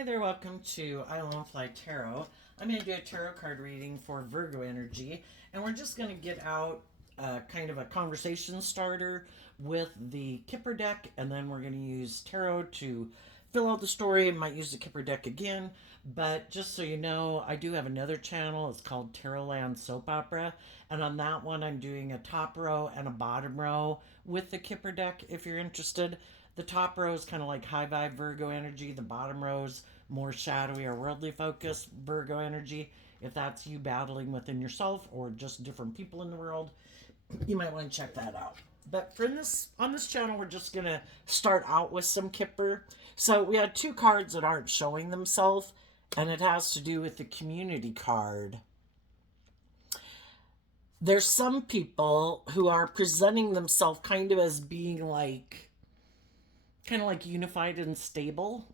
Hi there, welcome to I Lone Fly Tarot. I'm going to do a tarot card reading for Virgo energy, and we're just going to get out kind of a conversation starter with the Kipper deck, and then we're going to use tarot to fill out the story. I might use the Kipper deck again, but just so you know, I do have another channel. It's called Tarotland Soap Opera, and on that one, I'm doing a top row and a bottom row with the Kipper deck if you're interested. The top row is kind of like high vibe Virgo energy. The bottom row is more shadowy or worldly focused Virgo energy. If that's you battling within yourself or just different people in the world, you might want to check that out. But for this on this channel, we're just gonna start out with some Kipper. So we had two cards that aren't showing themselves, and it has to do with the community card. There's some people who are presenting themselves kind of as being kind of like unified and stable.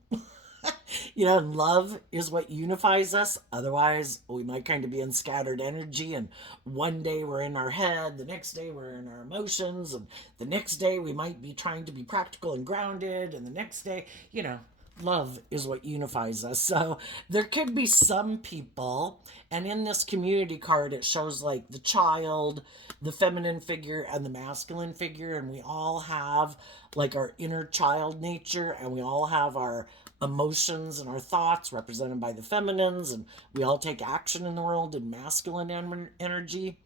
Love is what unifies us. Otherwise, we might kind of be in scattered energy. And one day we're in our head, the next day we're in our emotions, and the next day we might be trying to be practical and grounded. And the next day, love is what unifies us. So there could be some people, and in this community card, it shows like the child, the feminine figure, and the masculine figure. And we all have like our inner child nature, and we all have our emotions and our thoughts represented by the feminines, and we all take action in the world in masculine energy.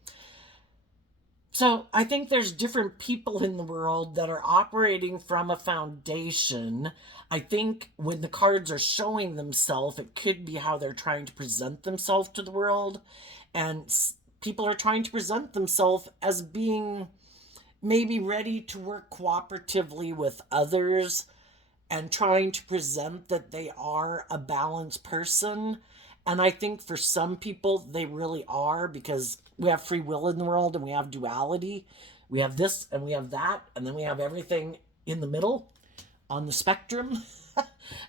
So I think there's different people in the world that are operating from a foundation. I think when the cards are showing themselves, it could be how they're trying to present themselves to the world. And people are trying to present themselves as being maybe ready to work cooperatively with others and trying to present that they are a balanced person. And I think for some people, they really are, because we have free will in the world and we have duality. We have this and we have that, and then we have everything in the middle on the spectrum.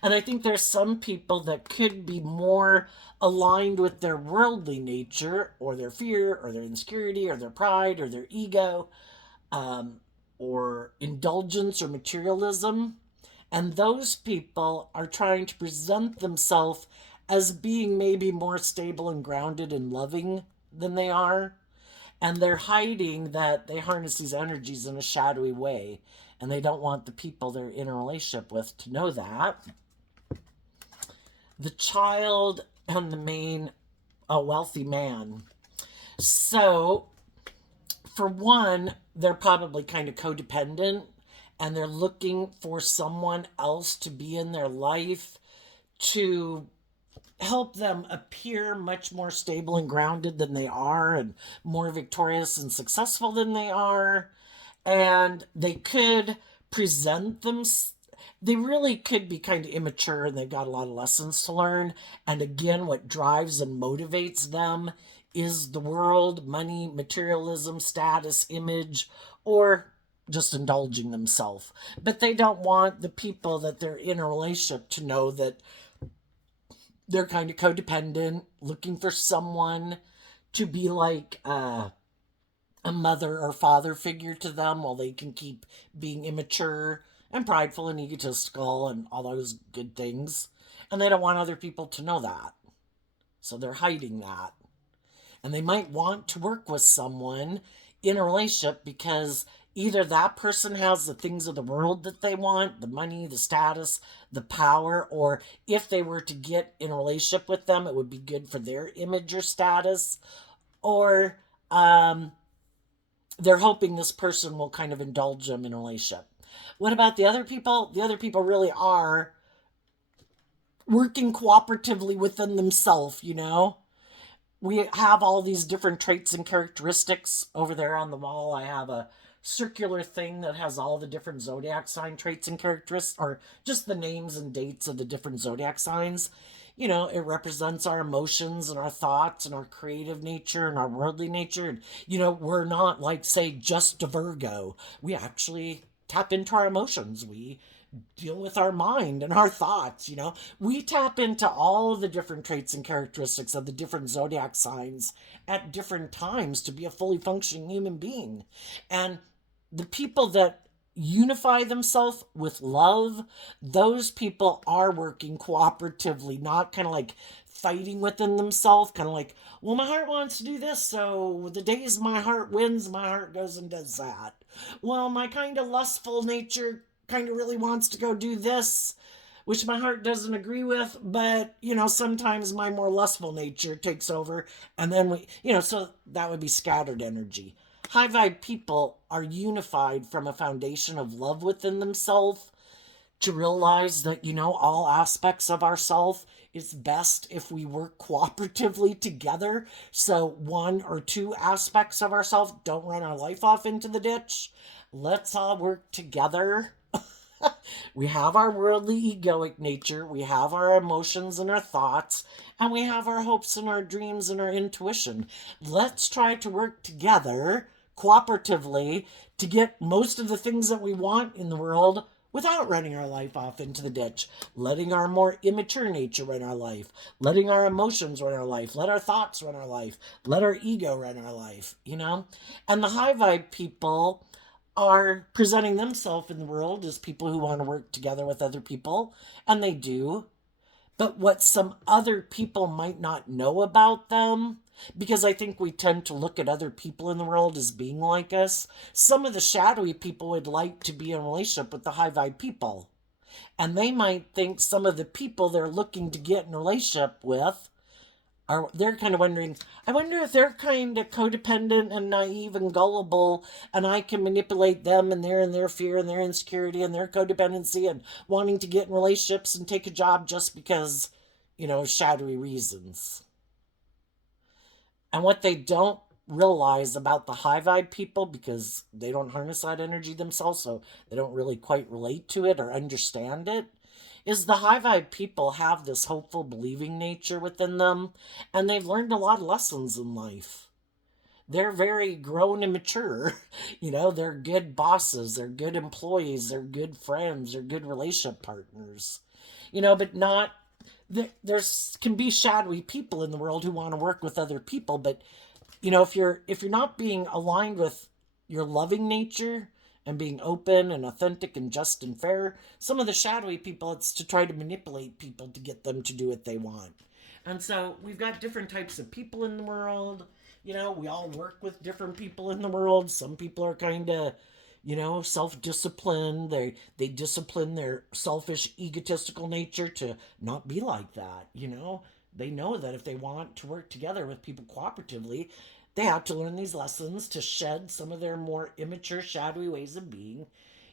And I think there's some people that could be more aligned with their worldly nature, or their fear, or their insecurity, or their pride, or their ego, or indulgence, or materialism. And those people are trying to present themselves as being maybe more stable and grounded and loving than they are. And they're hiding that they harness these energies in a shadowy way. And they don't want the people they're in a relationship with to know that. The child and the main, a wealthy man. So, for one, they're probably kind of codependent, and they're looking for someone else to be in their life to help them appear much more stable and grounded than they are, and more victorious and successful than they are. And they could present them, they really could be kind of immature, and they've got a lot of lessons to learn. And again, what drives and motivates them is the world, money, materialism, status, image, or just indulging themselves. But they don't want the people that they're in a relationship to know that they're kind of codependent, looking for someone to be like a mother or father figure to them, while they can keep being immature and prideful and egotistical and all those good things. And they don't want other people to know that. So they're hiding that. And they might want to work with someone in a relationship because either that person has the things of the world that they want, the money, the status, the power, or if they were to get in a relationship with them, it would be good for their image or status, or they're hoping this person will kind of indulge them in a relationship. What about the other people? The other people really are working cooperatively within themselves. We have all these different traits and characteristics over there on the wall. I have a circular thing that has all the different zodiac sign traits and characteristics, or just the names and dates of the different zodiac signs. It represents our emotions and our thoughts and our creative nature and our worldly nature. And, we're not like, say, just a Virgo. We actually tap into our emotions. We deal with our mind and our thoughts. We tap into all the different traits and characteristics of the different zodiac signs at different times to be a fully functioning human being. And the people that unify themselves with love, those people are working cooperatively, not kind of like fighting within themselves, kind of like, well, my heart wants to do this, so the days my heart wins, my heart goes and does that. Well, my kind of lustful nature kind of really wants to go do this, which my heart doesn't agree with, but sometimes my more lustful nature takes over, and then so that would be scattered energy. High vibe people are unified from a foundation of love within themselves to realize that, all aspects of ourself, it's best if we work cooperatively together. So one or two aspects of ourselves don't run our life off into the ditch. Let's all work together. We have our worldly egoic nature, we have our emotions and our thoughts, and we have our hopes and our dreams and our intuition. Let's try to work together cooperatively to get most of the things that we want in the world without running our life off into the ditch, letting our more immature nature run our life, letting our emotions run our life, let our thoughts run our life, let our ego run our life. And the high vibe people are presenting themselves in the world as people who want to work together with other people, and they do. But what some other people might not know about them, because I think we tend to look at other people in the world as being like us, some of the shadowy people would like to be in a relationship with the high vibe people. And they might think some of the people they're looking to get in a relationship with are, they're kind of wondering, I wonder if they're kind of codependent and naive and gullible, and I can manipulate them and their fear and their insecurity and their codependency and wanting to get in relationships and take a job just because, shadowy reasons. And what they don't realize about the high vibe people, because they don't harness that energy themselves, so they don't really quite relate to it or understand it, is the high vibe people have this hopeful, believing nature within them, and they've learned a lot of lessons in life. They're very grown and mature. They're good bosses, they're good employees, they're good friends, they're good relationship partners. But not there's can be shadowy people in the world who want to work with other people, but if you're not being aligned with your loving nature and being open and authentic and just and fair, some of the shadowy people, it's to try to manipulate people to get them to do what they want. And so we've got different types of people in the world. We all work with different people in the world. Some people are kind of, self-disciplined. They discipline their selfish, egotistical nature to not be like that. They know that if they want to work together with people cooperatively, they have to learn these lessons to shed some of their more immature, shadowy ways of being.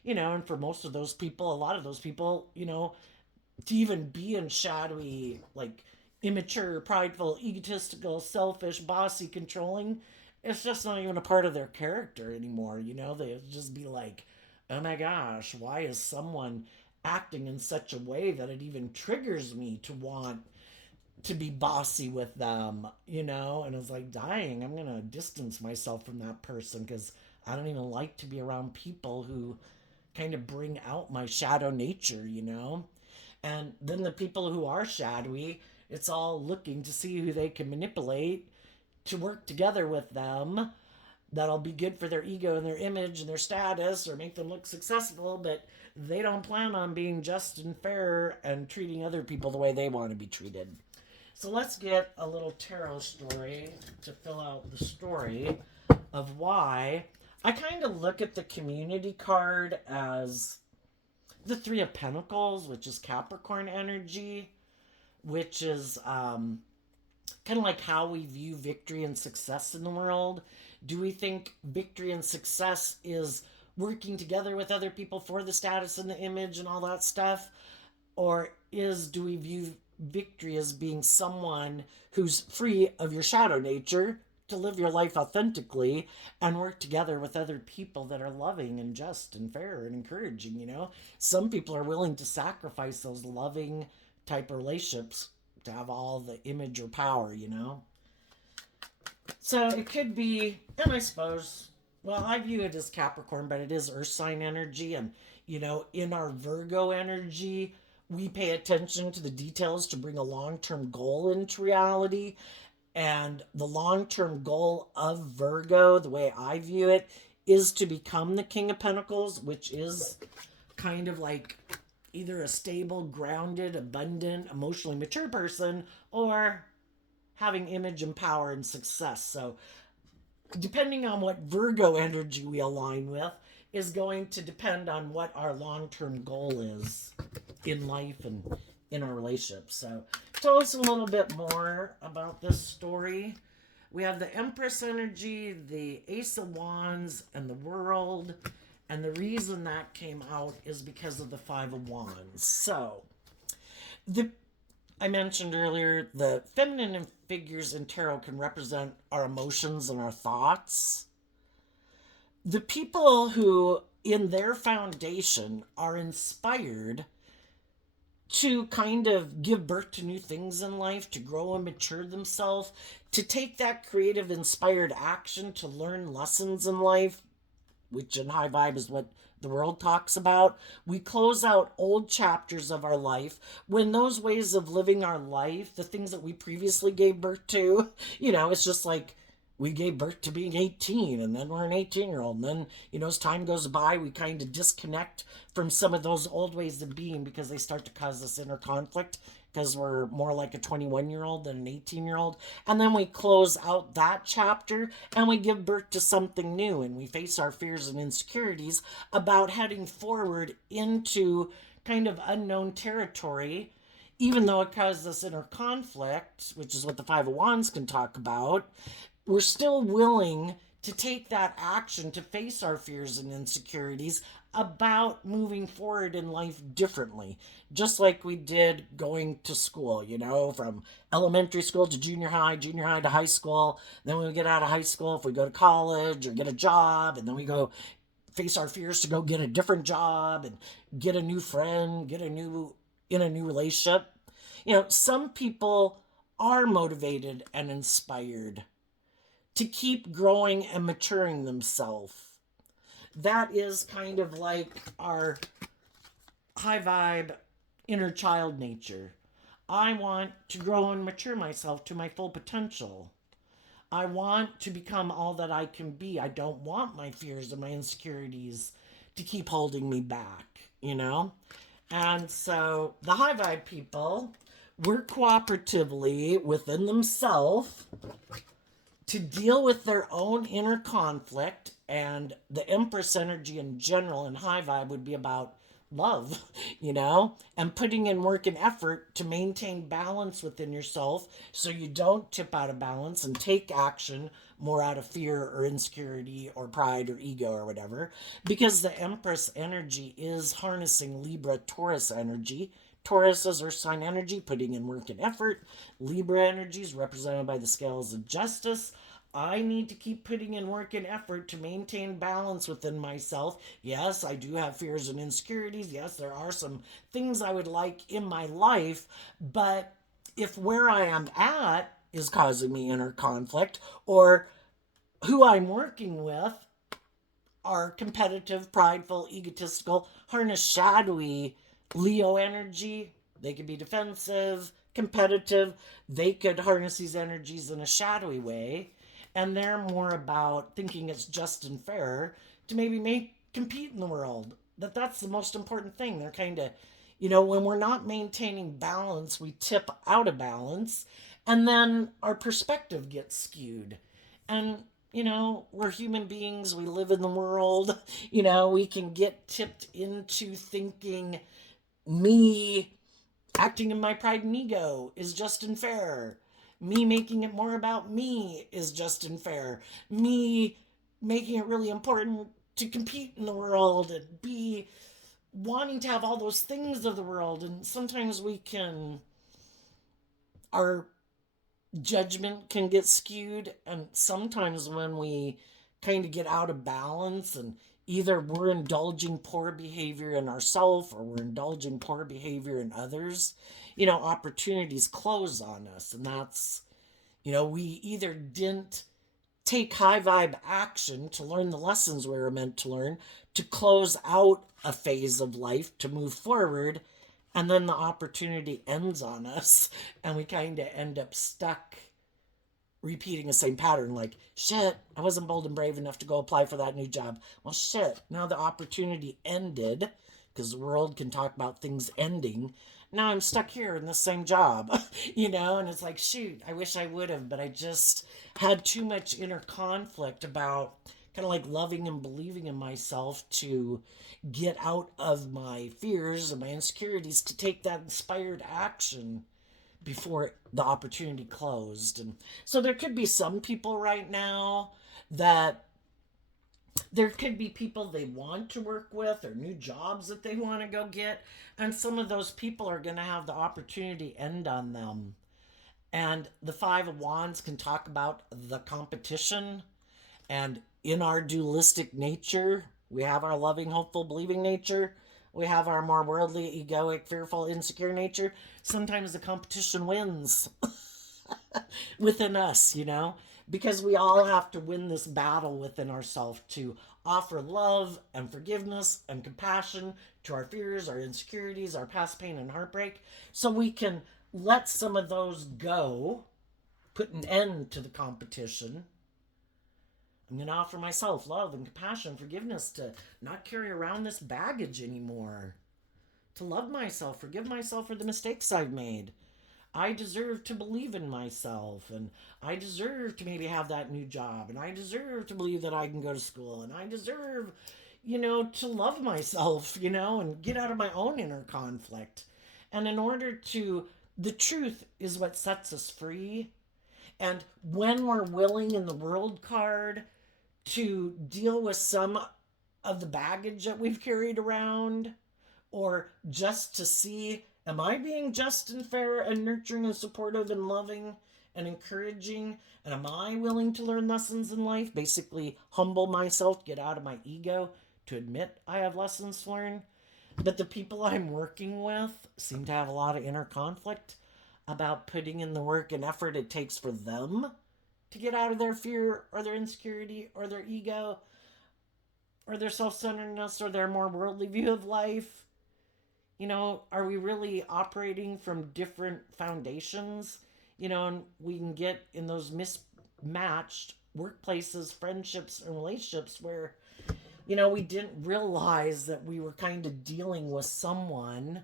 And for most of those people, a lot of those people, to even be in shadowy, like immature, prideful, egotistical, selfish, bossy, controlling, it's just not even a part of their character anymore. They just be like, oh my gosh, why is someone acting in such a way that it even triggers me to want to be bossy with them. And it's like, dying, I'm gonna distance myself from that person because I don't even like to be around people who kind of bring out my shadow nature. And then the people who are shadowy, it's all looking to see who they can manipulate to work together with them, that'll be good for their ego and their image and their status or make them look successful, but they don't plan on being just and fair and treating other people the way they want to be treated. So let's get a little tarot story to fill out the story of why I kind of look at the community card as the Three of Pentacles, which is Capricorn energy, which is kind of like how we view victory and success in the world. Do we think victory and success is working together with other people for the status and the image and all that stuff? Or do we view victory as being someone who's free of your shadow nature to live your life authentically and work together with other people that are loving and just and fair and encouraging? Some people are willing to sacrifice those loving type of relationships to have all the image or power. So it could be, and I suppose, well, I view it as Capricorn, but it is Earth sign energy. And, in our Virgo energy, we pay attention to the details to bring a long term goal into reality. And the long term goal of Virgo, the way I view it, is to become the King of Pentacles, which is kind of like either a stable, grounded, abundant, emotionally mature person, or having image and power and success. So, depending on what Virgo energy we align with, is going to depend on what our long term goal is in life and in our relationships. So, tell us a little bit more about this story. We have the Empress energy, the Ace of Wands, and the World. And the reason that came out is because of the Five of Wands. So, the I mentioned earlier, the feminine figures in tarot can represent our emotions and our thoughts. The people who, in their foundation, are inspired to kind of give birth to new things in life, to grow and mature themselves, to take that creative, inspired action to learn lessons in life, which in high vibe is what the world talks about. We close out old chapters of our life when those ways of living our life, the things that we previously gave birth to, it's just like we gave birth to being 18 and then we're an 18-year-old. And then, as time goes by, we kind of disconnect from some of those old ways of being because they start to cause us inner conflict because we're more like a 21-year-old than an 18-year-old. And then we close out that chapter and we give birth to something new and we face our fears and insecurities about heading forward into kind of unknown territory, even though it causes us inner conflict, which is what the Five of Wands can talk about. We're still willing to take that action to face our fears and insecurities about moving forward in life differently, just like we did going to school, from elementary school to junior high to high school. Then when we get out of high school, if we go to college or get a job, and then we go face our fears to go get a different job and get a new friend, in a new relationship. Some people are motivated and inspired to keep growing and maturing themselves. That is kind of like our high vibe inner child nature. I want to grow and mature myself to my full potential. I want to become all that I can be. I don't want my fears and my insecurities to keep holding me back. And so the high vibe people work cooperatively within themselves to deal with their own inner conflict. And the Empress energy in general in high vibe would be about love, and putting in work and effort to maintain balance within yourself so you don't tip out of balance and take action more out of fear or insecurity or pride or ego or whatever. Because the Empress energy is harnessing Libra Taurus energy. Taurus is Earth sign energy, putting in work and effort. Libra energy is represented by the scales of justice. I need to keep putting in work and effort to maintain balance within myself. Yes, I do have fears and insecurities. Yes, there are some things I would like in my life. But if where I am at is causing me inner conflict, or who I'm working with are competitive, prideful, egotistical, harness shadowy Leo energy, they could be defensive, competitive. They could harness these energies in a shadowy way. And they're more about thinking it's just and fair to maybe compete in the world. That's the most important thing. They're kind of, when we're not maintaining balance, we tip out of balance, and then our perspective gets skewed. And we're human beings. We live in the world. We can get tipped into thinking me acting in my pride and ego is just and fair. Me making it more about me is just and fair. Me making it really important to compete in the world and be wanting to have all those things of the world. And sometimes our judgment can get skewed. And sometimes when we kind of get out of balance and either we're indulging poor behavior in ourselves or we're indulging poor behavior in others, opportunities close on us. And that's, we either didn't take high vibe action to learn the lessons we were meant to learn, to close out a phase of life, to move forward, and then the opportunity ends on us and we kind of end up stuck repeating the same pattern, like, shit, I wasn't bold and brave enough to go apply for that new job. Well, shit, now the opportunity ended, because the world can talk about things ending. Now I'm stuck here in the same job, and it's like, shoot, I wish I would have, but I just had too much inner conflict about kind of like loving and believing in myself to get out of my fears and my insecurities to take that inspired action before the opportunity closed. And so there could be some people right now that there could be people they want to work with or new jobs that they want to go get. And some of those people are going to have the opportunity end on them. And the Five of Wands can talk about the competition. And in our dualistic nature, we have our loving, hopeful, believing nature. We have our more worldly, egoic, fearful, insecure nature. Sometimes the competition wins within us, because we all have to win this battle within ourselves to offer love and forgiveness and compassion to our fears, our insecurities, our past pain and heartbreak, so we can let some of those go, put an end to the competition. I'm going to offer myself love and compassion, forgiveness, to not carry around this baggage anymore, to love myself, forgive myself for the mistakes I've made. I deserve to believe in myself, and I deserve to maybe have that new job, and I deserve to believe that I can go to school, and I deserve, to love myself, and get out of my own inner conflict. And in order to, the truth is what sets us free. And when we're willing in the world card to deal with some of the baggage that we've carried around, or just to see, am I being just and fair and nurturing and supportive and loving and encouraging? And am I willing to learn lessons in life? Basically, humble myself, get out of my ego to admit I have lessons to learn. But the people I'm working with seem to have a lot of inner conflict about putting in the work and effort it takes for them to get out of their fear or their insecurity or their ego or their self centeredness or their more worldly view of life. Are we really operating from different foundations? And we can get in those mismatched workplaces, friendships, and relationships where, we didn't realize that we were kind of dealing with someone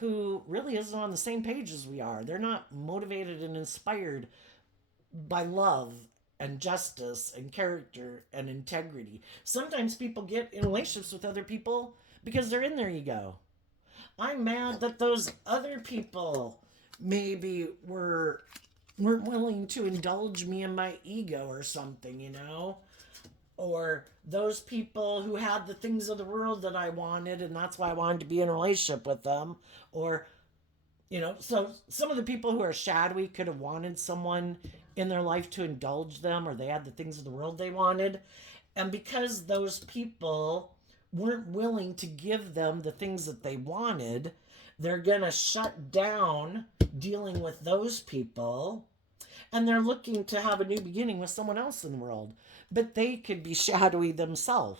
who really isn't on the same page as we are. They're not motivated and inspired by love and justice and character and integrity. Sometimes people get in relationships with other people because they're in their ego. I'm mad that those other people maybe weren't willing to indulge me in my ego or something. Or those people who had the things of the world that I wanted, and that's why I wanted to be in a relationship with them. Or, so some of the people who are shadowy could have wanted someone in their life to indulge them, or they had the things of the world they wanted. And because those people weren't willing to give them the things that they wanted, they're going to shut down dealing with those people, and they're looking to have a new beginning with someone else in the world. But they could be shadowy themselves.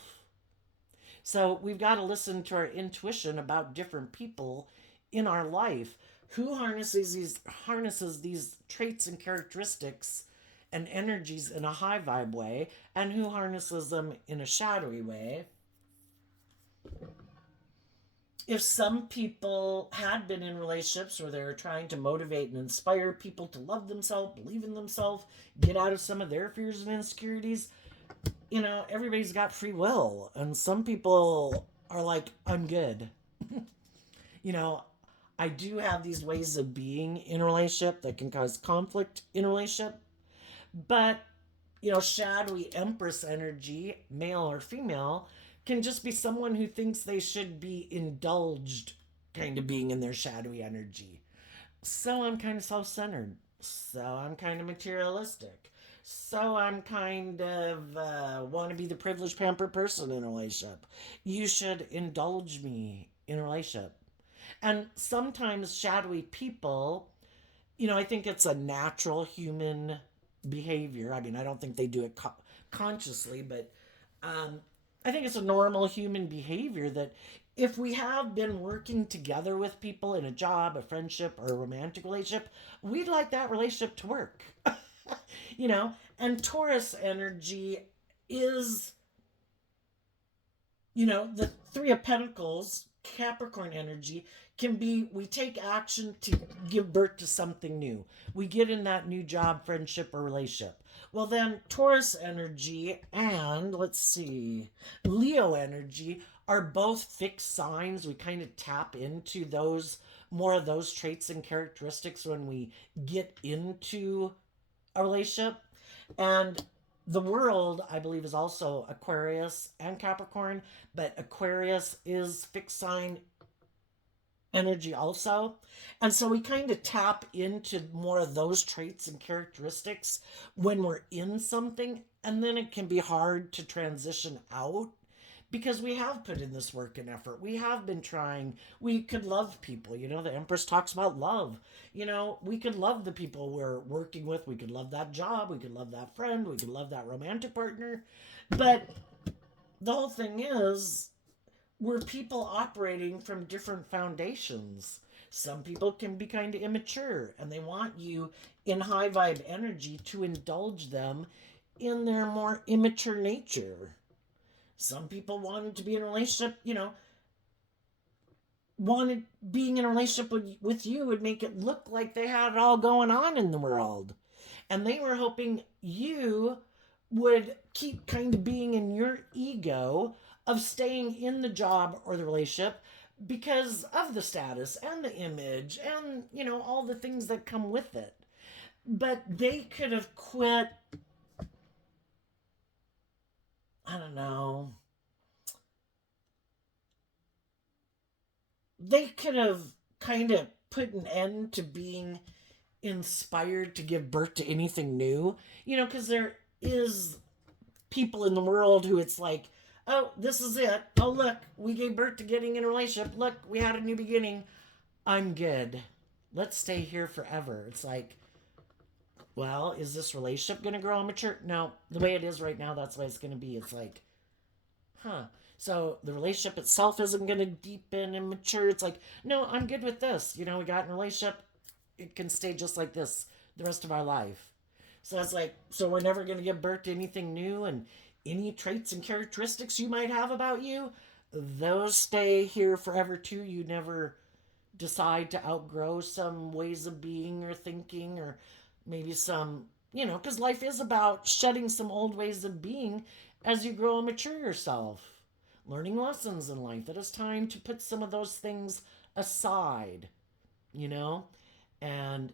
So we've got to listen to our intuition about different people in our life. Who harnesses these traits and characteristics and energies in a high vibe way, and who harnesses them in a shadowy way? If some people had been in relationships where they were trying to motivate and inspire people to love themselves, believe in themselves, get out of some of their fears and insecurities, everybody's got free will. And some people are like, I'm good. you know, I do have these ways of being in a relationship that can cause conflict in a relationship. But, shadowy empress energy, male or female, can just be someone who thinks they should be indulged, kind of being in their shadowy energy. So I'm kind of self centered. So I'm kind of materialistic. So I'm kind of want to be the privileged, pampered person in a relationship. You should indulge me in a relationship. And sometimes shadowy people, I think it's a natural human behavior. I mean, I don't think they do it consciously, but um, I think it's a normal human behavior that if we have been working together with people in a job, a friendship, or a romantic relationship, we'd like that relationship to work. you know, and Taurus energy is, the Three of Pentacles, Capricorn energy can be we take action to give birth to something new. We get in that new job, friendship, or relationship. Well, then Taurus energy and let's see, Leo energy are both fixed signs. We kind of tap into those more of those traits and characteristics when we get into a relationship. And the world, I believe, is also Aquarius and Capricorn, but Aquarius is fixed sign energy also. And so we kind of tap into more of those traits and characteristics when we're in something, and then it can be hard to transition out because we have put in this work and effort. We have been trying. We could love people. The Empress talks about love. We could love the people we're working with. We could love that job. We could love that friend. We could love that romantic partner. But the whole thing is, we're people operating from different foundations. Some people can be kind of immature and they want you in high vibe energy to indulge them in their more immature nature. Some people wanted to be in a relationship, wanted being in a relationship with you would make it look like they had it all going on in the world. And they were hoping you would keep kind of being in your ego of staying in the job or the relationship because of the status and the image and, all the things that come with it. But they could have quit, I don't know, they could have kind of put an end to being inspired to give birth to anything new, because there is people in the world who it's like, oh, this is it. Oh, look, we gave birth to getting in a relationship. Look, we had a new beginning. I'm good. Let's stay here forever. It's like, well, is this relationship going to grow and mature? No, the way it is right now, that's the way it's going to be. It's like, huh. So the relationship itself isn't going to deepen and mature. It's like, no, I'm good with this. We got in a relationship. It can stay just like this the rest of our life. So it's like, so we're never going to give birth to anything new, and any traits and characteristics you might have about you, those stay here forever too. You never decide to outgrow some ways of being or thinking, or maybe some, because life is about shedding some old ways of being as you grow and mature yourself, learning lessons in life. It is time to put some of those things aside, you know? And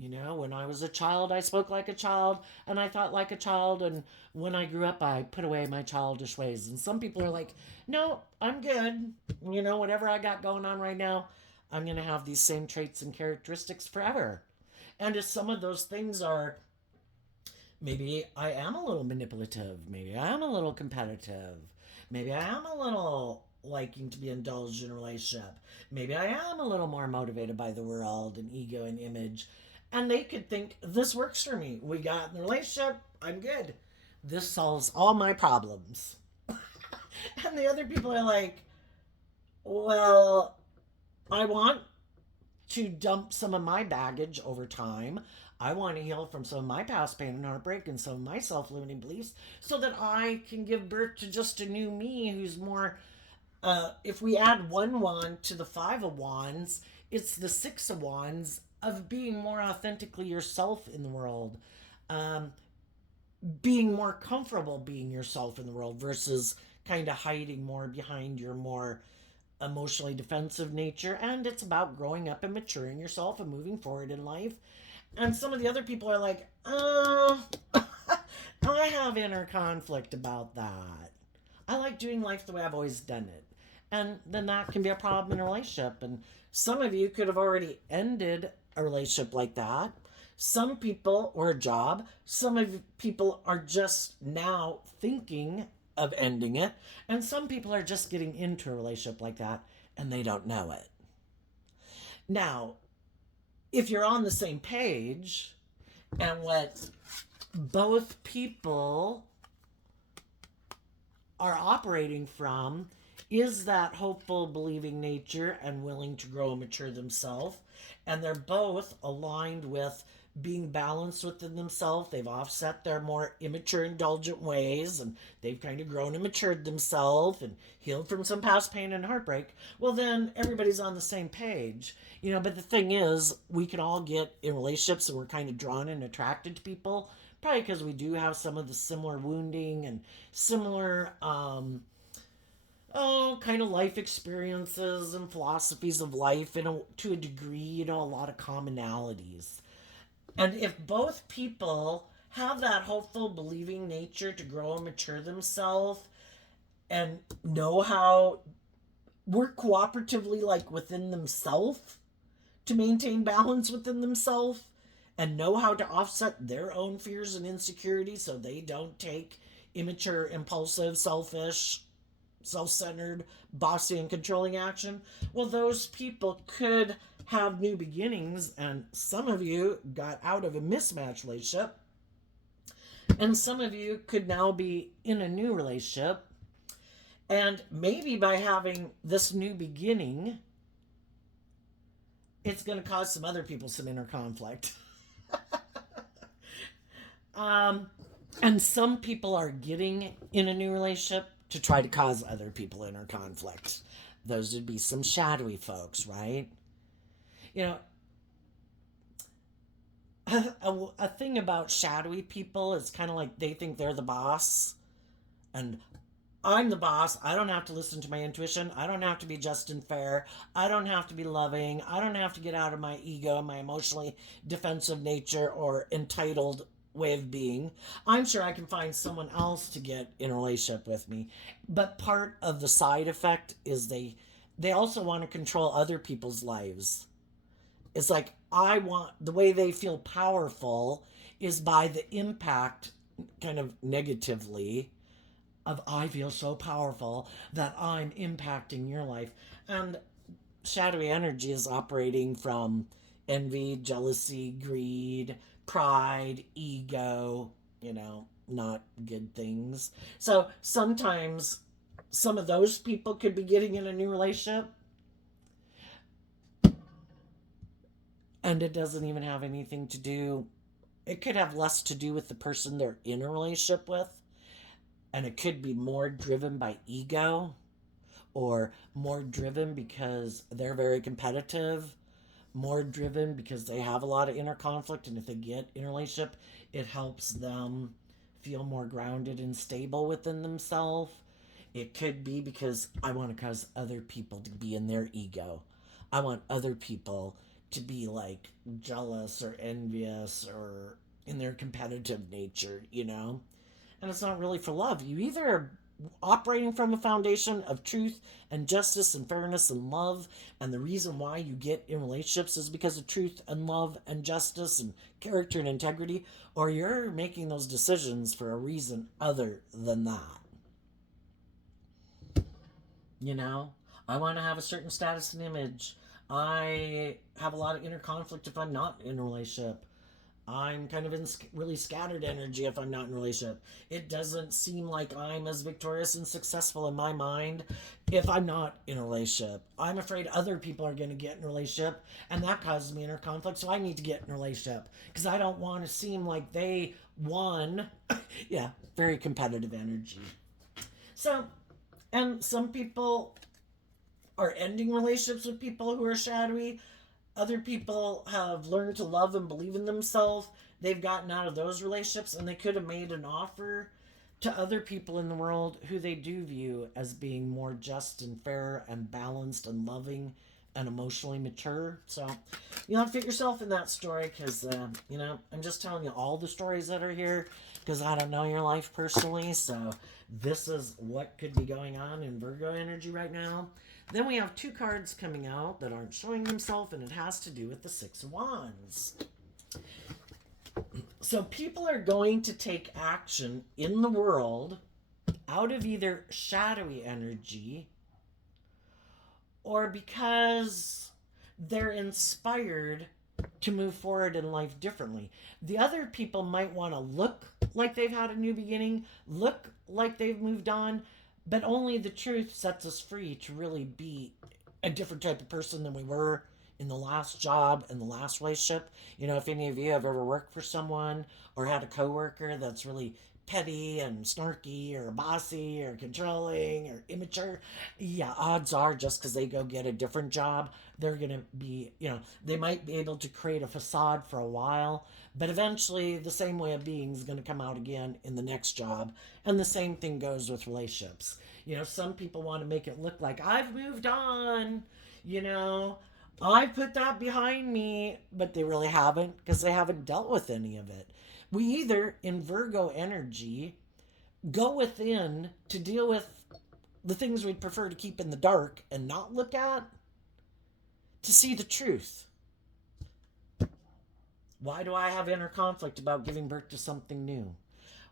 when I was a child, I spoke like a child and I thought like a child. And when I grew up, I put away my childish ways. And some people are like, no, I'm good. Whatever I got going on right now, I'm going to have these same traits and characteristics forever. And if some of those things are, maybe I am a little manipulative, maybe I am a little competitive, maybe I am a little liking to be indulged in a relationship, maybe I am a little more motivated by the world and ego and image. And they could think, this works for me. We got in the relationship, I'm good. This solves all my problems. And the other people are like, well, I want to dump some of my baggage over time. I want to heal from some of my past pain and heartbreak and some of my self limiting beliefs so that I can give birth to just a new me who's more. If we add one wand to the Five of Wands, it's the Six of Wands of being more authentically yourself in the world. Um, Being more comfortable being yourself in the world versus kind of hiding more behind your more emotionally defensive nature. And it's about growing up and maturing yourself and moving forward in life. And some of the other people are like, I have inner conflict about that. I like doing life the way I've always done it. And then that can be a problem in a relationship. And some of you could have already ended a relationship like that. Some people, or a job, some of people are just now thinking of ending it. And some people are just getting into a relationship like that and they don't know it. Now, if you're on the same page and what both people are operating from is that hopeful, believing nature and willing to grow and mature themselves, and they're both aligned with being balanced within themselves. They've offset their more immature, indulgent ways, and they've kind of grown and matured themselves and healed from some past pain and heartbreak. Well, then everybody's on the same page. But the thing is, we can all get in relationships and we're kind of drawn and attracted to people, probably because we do have some of the similar wounding and similar kind of life experiences and philosophies of life, to a degree, a lot of commonalities. And if both people have that hopeful, believing nature to grow and mature themselves and know how work cooperatively, like within themselves, to maintain balance within themselves, and know how to offset their own fears and insecurities so they don't take immature, impulsive, selfish, self centered, bossy, and controlling action, well, those people could have new beginnings. And some of you got out of a mismatched relationship, and some of you could now be in a new relationship. And maybe by having this new beginning, it's going to cause some other people some inner conflict. And some people are getting in a new relationship to try to cause other people inner conflict. Those would be some shadowy folks, right? You know, a thing about shadowy people is kind of like they think they're the boss, and I'm the boss. I don't have to listen to my intuition. I don't have to be just and fair. I don't have to be loving. I don't have to get out of my ego and my emotionally defensive nature or entitled way of being. I'm sure I can find someone else to get in a relationship with me. But part of the side effect is they also want to control other people's lives. It's like, I want the way they feel powerful is by the impact, kind of negatively, of I feel so powerful that I'm impacting your life. And shadowy energy is operating from envy, jealousy, greed, pride, ego, not good things. So sometimes some of those people could be getting in a new relationship, and it doesn't even have anything to do, it could have less to do with the person they're in a relationship with, and it could be more driven by ego, or more driven because they're very competitive, more driven because they have a lot of inner conflict, and if they get in a relationship, it helps them feel more grounded and stable within themselves. It could be because I want to cause other people to be in their ego. I want other people to be like jealous or envious or in their competitive nature. And it's not really for love. You either are operating from a foundation of truth and justice and fairness and love, and the reason why you get in relationships is because of truth and love and justice and character and integrity, or you're making those decisions for a reason other than that. You know, I want to have a certain status and image. I have a lot of inner conflict if I'm not in a relationship. I'm kind of in really scattered energy if I'm not in a relationship. It doesn't seem like I'm as victorious and successful in my mind if I'm not in a relationship. I'm afraid other people are going to get in a relationship, and that causes me inner conflict, so I need to get in a relationship because I don't want to seem like they won. Yeah, very competitive energy. So, and some people are ending relationships with people who are shadowy. Other people have learned to love and believe in themselves. They've gotten out of those relationships, and they could have made an offer to other people in the world who they do view as being more just and fair and balanced and loving and emotionally mature. So you'll have to fit yourself in that story because, I'm just telling you all the stories that are here because I don't know your life personally. So this is what could be going on in Virgo energy right now. Then we have two cards coming out that aren't showing themselves, and it has to do with the Six of Wands. So people are going to take action in the world out of either shadowy energy or because they're inspired to move forward in life differently. The other people might want to look like they've had a new beginning, look like they've moved on, but only the truth sets us free to really be a different type of person than we were in the last job and the last relationship. If any of you have ever worked for someone or had a coworker that's really petty and snarky or bossy or controlling or immature, yeah, odds are just because they go get a different job, they're going to be, they might be able to create a facade for a while, but eventually the same way of being is going to come out again in the next job. And the same thing goes with relationships. Some people want to make it look like I've moved on, you know, I put that behind me, but they really haven't because they haven't dealt with any of it. We either, in Virgo energy, go within to deal with the things we'd prefer to keep in the dark and not look at to see the truth. Why do I have inner conflict about giving birth to something new?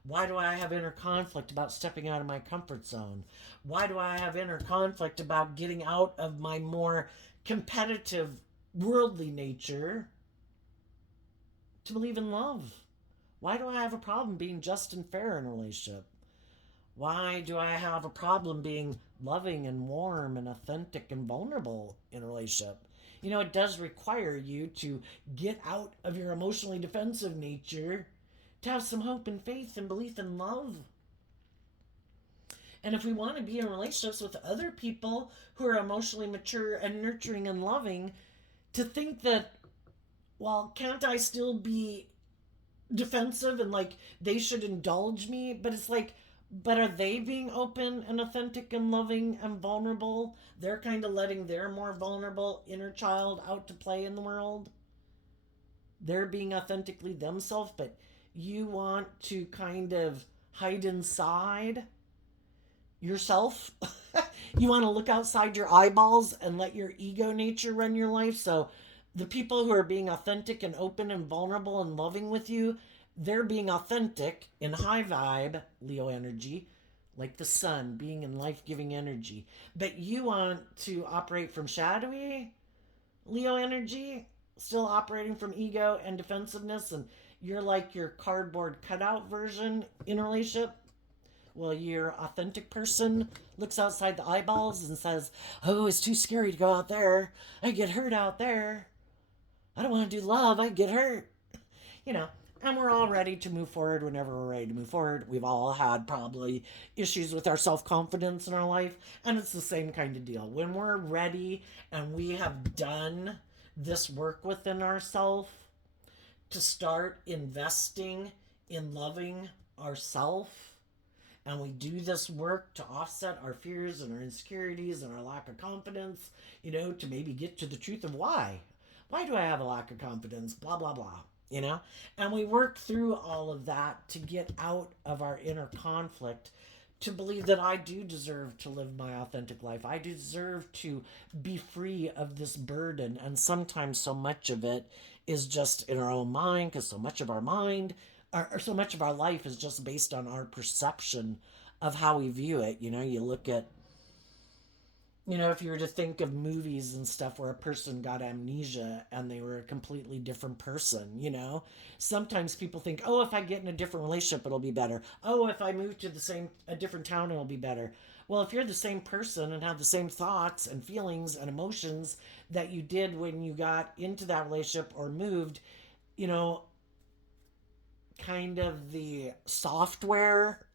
Why do I have inner conflict about stepping out of my comfort zone? Why do I have inner conflict about getting out of my more competitive, worldly nature to believe in love? Why do I have a problem being just and fair in a relationship? Why do I have a problem being loving and warm and authentic and vulnerable in a relationship? It does require you to get out of your emotionally defensive nature to have some hope and faith and belief in love. And if we want to be in relationships with other people who are emotionally mature and nurturing and loving, to think that, well, can't I still be defensive and like they should indulge me? But it's like, but are they being open and authentic and loving and vulnerable? They're kind of letting their more vulnerable inner child out to play in the world. They're being authentically themselves, but you want to kind of hide inside yourself. You want to look outside your eyeballs and let your ego nature run your life. So the people who are being authentic and open and vulnerable and loving with you, they're being authentic in high vibe Leo energy, like the sun being in life-giving energy. But you want to operate from shadowy Leo energy, still operating from ego and defensiveness, and you're like your cardboard cutout version in a relationship. Well, your authentic person looks outside the eyeballs and says, "Oh, it's too scary to go out there. I get hurt out there. I don't want to do love. I get hurt." You know, and we're all ready to move forward whenever we're ready to move forward. We've all had probably issues with our self confidence in our life, and it's the same kind of deal. When we're ready and we have done this work within ourselves to start investing in loving ourselves, and we do this work to offset our fears and our insecurities and our lack of confidence, to maybe get to the truth of why. Why do I have a lack of confidence? Blah, blah, blah. And we work through all of that to get out of our inner conflict, to believe that I do deserve to live my authentic life. I deserve to be free of this burden. And sometimes so much of it is just in our own mind, because so much of our mind, or so much of our life is just based on our perception of how we view it. You look at, if you were to think of movies and stuff where a person got amnesia and they were a completely different person, sometimes people think, oh, if I get in a different relationship, it'll be better. Oh, if I move to a different town, it'll be better. Well, if you're the same person and have the same thoughts and feelings and emotions that you did when you got into that relationship or moved, you know, kind of the software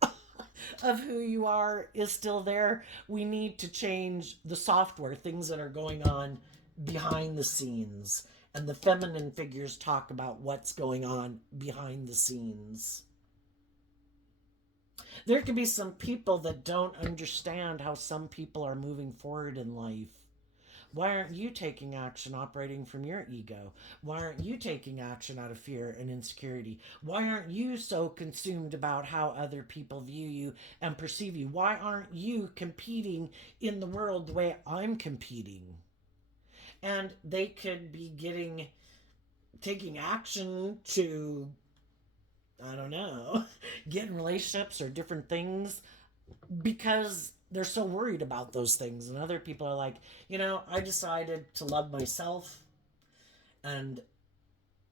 of who you are is still there. We need to change the software, things that are going on behind the scenes. And the feminine figures talk about what's going on behind the scenes. There could be some people that don't understand how some people are moving forward in life. Why aren't you taking action operating from your ego? Why aren't you taking action out of fear and insecurity? Why aren't you so consumed about how other people view you and perceive you? Why aren't you competing in the world the way I'm competing? And they could be taking action to, I don't know, get in relationships or different things because they're so worried about those things. And other people are like, I decided to love myself, and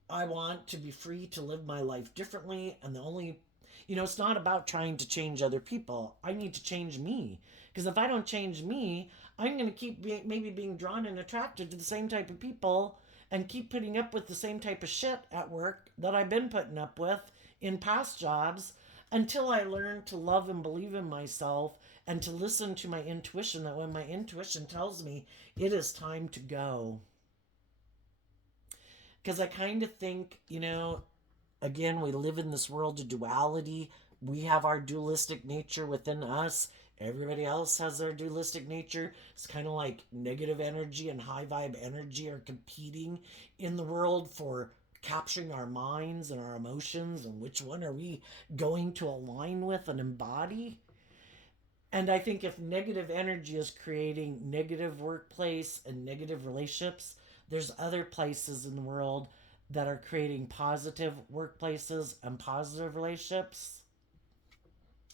I want to be free to live my life differently. And the only, it's not about trying to change other people. I need to change me. Because if I don't change me, I'm going to keep maybe being drawn and attracted to the same type of people and keep putting up with the same type of shit at work that I've been putting up with in past jobs until I learn to love and believe in myself and to listen to my intuition, that when my intuition tells me it is time to go. Because I kind of think, again, we live in this world of duality. We have our dualistic nature within us. Everybody else has their dualistic nature. It's kind of like negative energy and high vibe energy are competing in the world for capturing our minds and our emotions, and which one are we going to align with and embody. And I think if negative energy is creating negative workplace and negative relationships, there's other places in the world that are creating positive workplaces and positive relationships.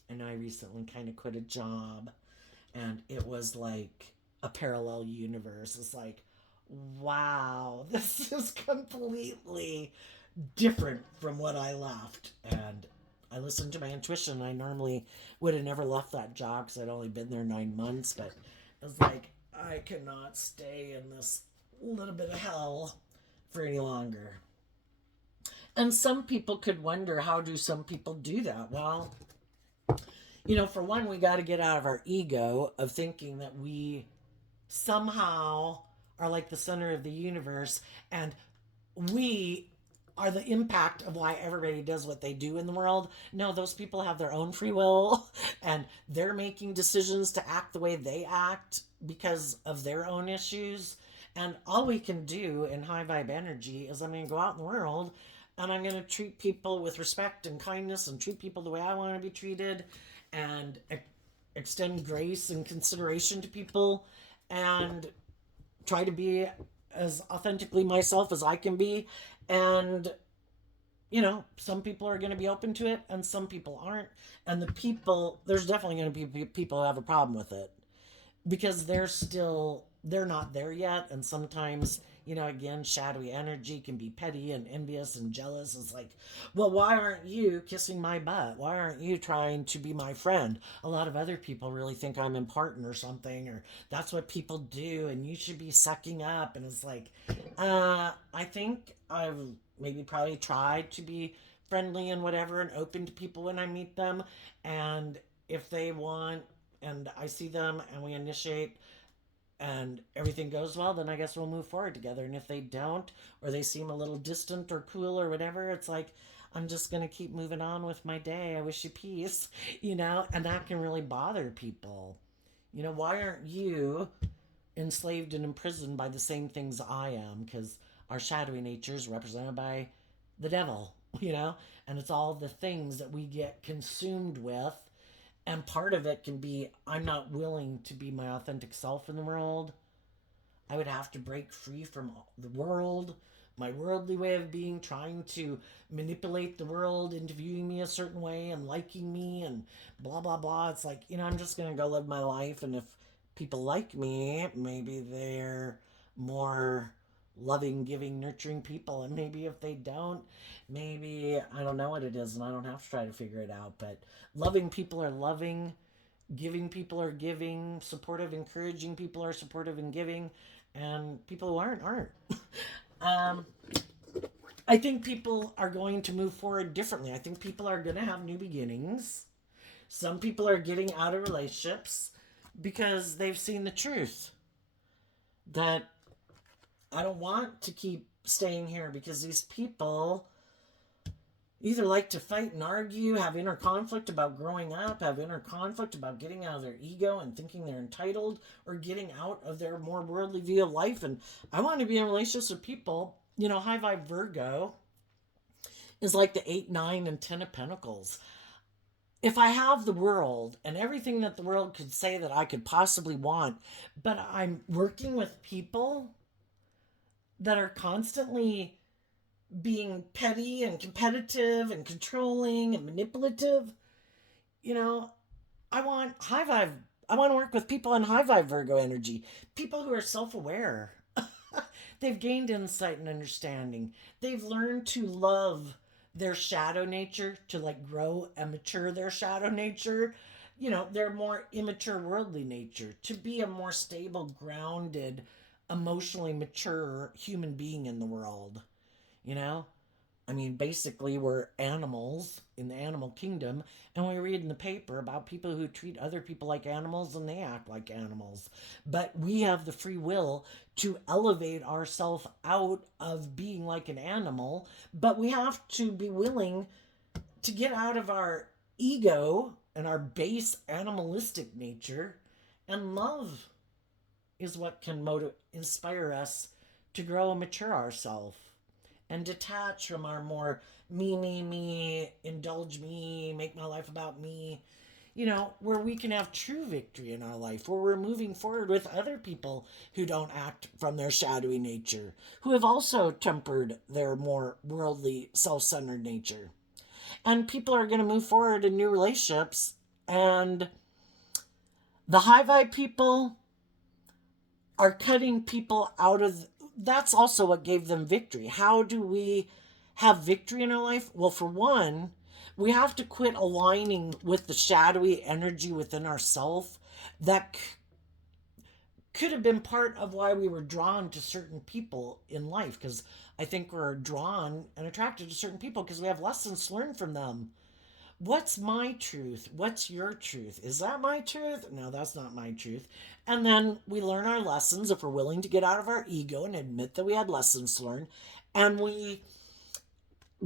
And I recently kind of quit a job, and it was like a parallel universe. It's like, wow, this is completely different from what I left. And I listened to my intuition. I normally would have never left that job because I'd only been there 9 months, but it was like, I cannot stay in this little bit of hell for any longer. And some people could wonder, how do some people do that? Well, for one, we got to get out of our ego of thinking that we somehow are like the center of the universe and we are the impact of why everybody does what they do in the world. No, those people have their own free will and they're making decisions to act the way they act because of their own issues. And all we can do in high vibe energy is I'm going to go out in the world and I'm going to treat people with respect and kindness and treat people the way I want to be treated and extend grace and consideration to people and try to be as authentically myself as I can be. And, some people are going to be open to it and some people aren't. And there's definitely going to be people who have a problem with it because they're not there yet. And sometimes, again, shadowy energy can be petty and envious and jealous. It's like, well, why aren't you kissing my butt? Why aren't you trying to be my friend? A lot of other people really think I'm important or something, or that's what people do and you should be sucking up. And it's like, I think I've maybe probably tried to be friendly and whatever and open to people when I meet them. And if they want, and I see them and we initiate and everything goes well, then I guess we'll move forward together. And if they don't, or they seem a little distant or cool or whatever, it's like, I'm just going to keep moving on with my day. I wish you peace, and that can really bother people. Why aren't you enslaved and imprisoned by the same things I am? Because our shadowy nature is represented by the devil, and it's all the things that we get consumed with. And part of it can be I'm not willing to be my authentic self in the world. I would have to break free from the world, my worldly way of being, trying to manipulate the world into viewing me a certain way and liking me and blah, blah, blah. It's like, I'm just going to go live my life. And if people like me, maybe they're more loving, giving, nurturing people. And maybe if they don't, maybe I don't know what it is and I don't have to try to figure it out. But loving people are loving, giving people are giving, supportive, encouraging people are supportive and giving, and people who aren't. um, I think people are going to move forward differently. I think people are going to have new beginnings. Some people are getting out of relationships because they've seen the truth that I don't want to keep staying here because these people either like to fight and argue, have inner conflict about growing up, have inner conflict about getting out of their ego and thinking they're entitled, or getting out of their more worldly view of life. And I want to be in relationships with people. High vibe Virgo is like the 8, 9, and 10 of Pentacles. If I have the world and everything that the world could say that I could possibly want, but I'm working with people that are constantly being petty and competitive and controlling and manipulative, I want high vibe. I want to work with people in high vibe Virgo energy, people who are self aware. They've gained insight and understanding. They've learned to love their shadow nature, to like grow and mature their shadow nature. their more immature worldly nature, to be a more stable, grounded, emotionally mature human being in the world. You know? I mean, basically, we're animals in the animal kingdom, and we read in the paper about people who treat other people like animals and they act like animals. But we have the free will to elevate ourselves out of being like an animal, but we have to be willing to get out of our ego and our base animalistic nature, and love is what can inspire us to grow and mature ourselves and detach from our more me, indulge me, make my life about me, where we can have true victory in our life, where we're moving forward with other people who don't act from their shadowy nature, who have also tempered their more worldly, self centered nature. And people are going to move forward in new relationships. And the high vibe people are cutting people out of. That's also what gave them victory. How do we have victory in our life? Well, for one, we have to quit aligning with the shadowy energy within ourself that could have been part of why we were drawn to certain people in life. Because I think we're drawn and attracted to certain people because we have lessons to learn from them. What's my truth? What's your truth? Is that my truth? No, that's not my truth. And then we learn our lessons if we're willing to get out of our ego and admit that we had lessons to learn. And we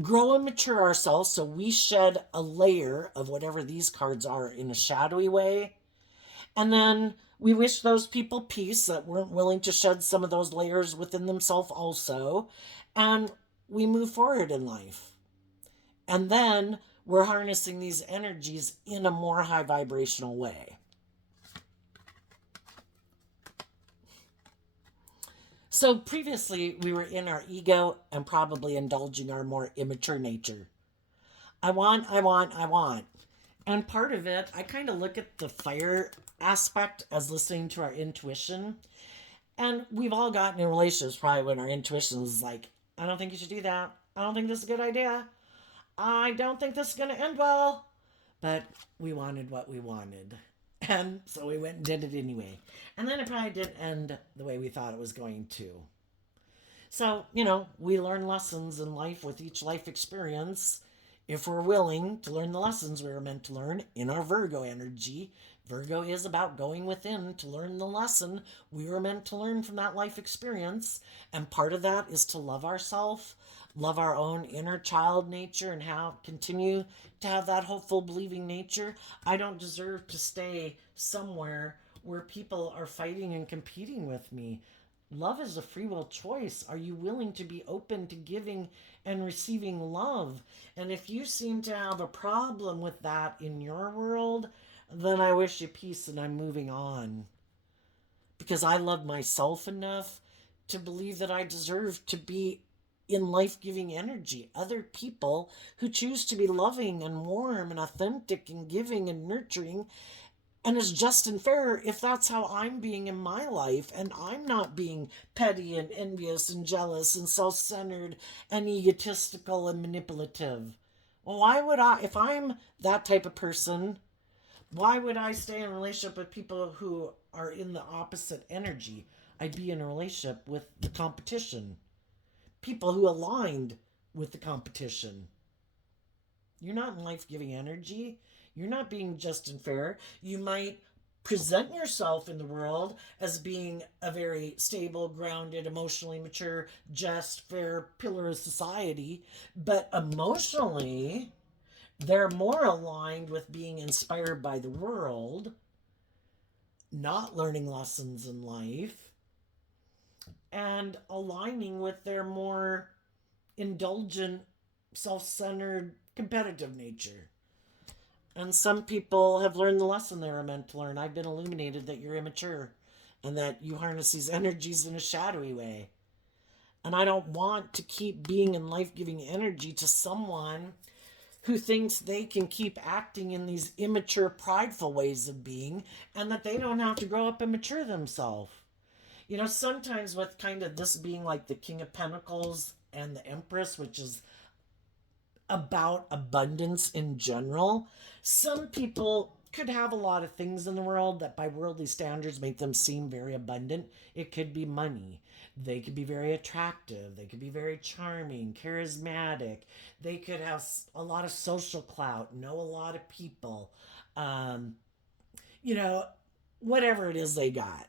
grow and mature ourselves, so we shed a layer of whatever these cards are in a shadowy way. And then we wish those people peace that weren't willing to shed some of those layers within themselves also. And we move forward in life. And then we're harnessing these energies in a more high vibrational way. So previously, we were in our ego and probably indulging our more immature nature. I want, I want, I want. And part of it, I kind of look at the fire aspect as listening to our intuition. And we've all gotten in relationships probably when our intuition is like, I don't think you should do that. I don't think this is a good idea. I don't think this is going to end well. But we wanted what we wanted. And so we went and did it anyway. And then it probably didn't end the way we thought it was going to. So, we learn lessons in life with each life experience if we're willing to learn the lessons we were meant to learn in our Virgo energy. Virgo is about going within to learn the lesson we were meant to learn from that life experience. And part of that is to love ourselves, love our own inner child nature, and continue to have that hopeful, believing nature. I don't deserve to stay somewhere where people are fighting and competing with me. Love is a free will choice. Are you willing to be open to giving and receiving love? And if you seem to have a problem with that in your world, then I wish you peace and I'm moving on. Because I love myself enough to believe that I deserve to be in life giving energy. Other people who choose to be loving and warm and authentic and giving and nurturing, and it's just and fair if that's how I'm being in my life and I'm not being petty and envious and jealous and self centered and egotistical and manipulative. Well, why would I, if I'm that type of person, why would I stay in a relationship with people who are in the opposite energy? I'd be in a relationship with the competition, people who aligned with the competition. You're not in life giving energy. You're not being just and fair. You might present yourself in the world as being a very stable, grounded, emotionally mature, just, fair pillar of society, but emotionally, they're more aligned with being inspired by the world, not learning lessons in life, and aligning with their more indulgent, self centered, competitive nature. And some people have learned the lesson they were meant to learn. I've been illuminated that you're immature and that you harness these energies in a shadowy way. And I don't want to keep being in life giving energy to someone who thinks they can keep acting in these immature, prideful ways of being and that they don't have to grow up and mature themselves. Sometimes with kind of this being like the King of Pentacles and the Empress, which is about abundance in general, some people could have a lot of things in the world that by worldly standards make them seem very abundant. It could be money. They could be very attractive. They could be very charming, charismatic. They could have a lot of social clout, know a lot of people. Um, you know, whatever it is they got.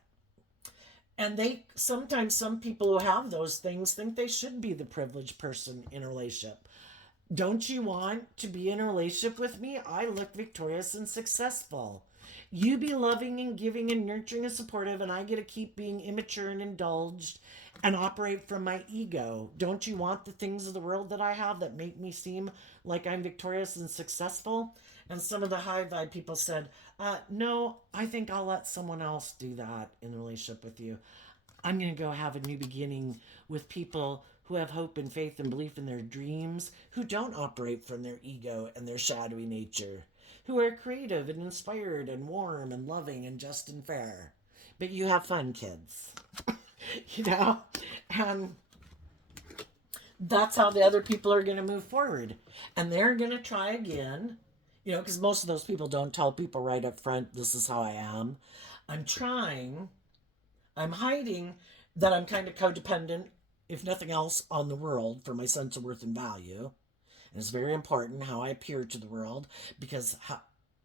And they sometimes, some people who have those things think they should be the privileged person in a relationship. Don't you want to be in a relationship with me? I look victorious and successful. You be loving and giving and nurturing and supportive, and I get to keep being immature and indulged and operate from my ego. Don't you want the things of the world that I have that make me seem like I'm victorious and successful? And some of the high vibe people said, no, I think I'll let someone else do that in a relationship with you. I'm going to go have a new beginning with people who have hope and faith and belief in their dreams, who don't operate from their ego and their shadowy nature, who are creative and inspired and warm and loving and just and fair. But you have fun, kids. you know? And that's how the other people are going to move forward. And they're going to try again, because most of those people don't tell people right up front, this is how I am. I'm trying, I'm hiding that I'm kind of codependent, if nothing else, on the world for my sense of worth and value. And it's very important how I appear to the world because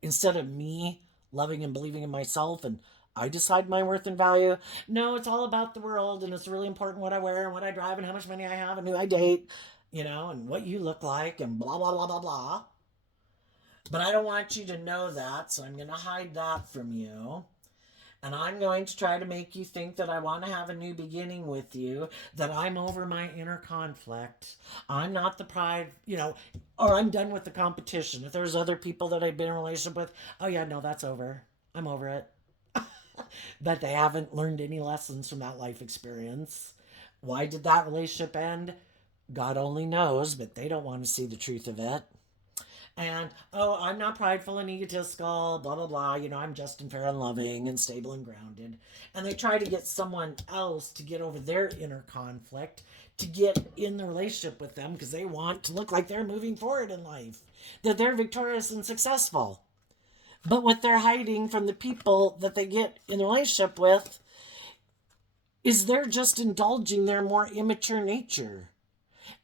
instead of me loving and believing in myself and I decide my worth and value, no, it's all about the world and it's really important what I wear and what I drive and how much money I have and who I date, and what you look like and blah, blah, blah, blah, blah. But I don't want you to know that, so I'm going to hide that from you. And I'm going to try to make you think that I want to have a new beginning with you, that I'm over my inner conflict. I'm not the pride, or I'm done with the competition. If there's other people that I've been in a relationship with, oh yeah, no, that's over. I'm over it. But they haven't learned any lessons from that life experience. Why did that relationship end? God only knows, but they don't want to see the truth of it. And, oh, I'm not prideful and egotistical, blah, blah, blah. I'm just and fair and loving and stable and grounded. And they try to get someone else to get over their inner conflict, to get in the relationship with them because they want to look like they're moving forward in life, that they're victorious and successful. But what they're hiding from the people that they get in the relationship with is they're just indulging their more immature nature.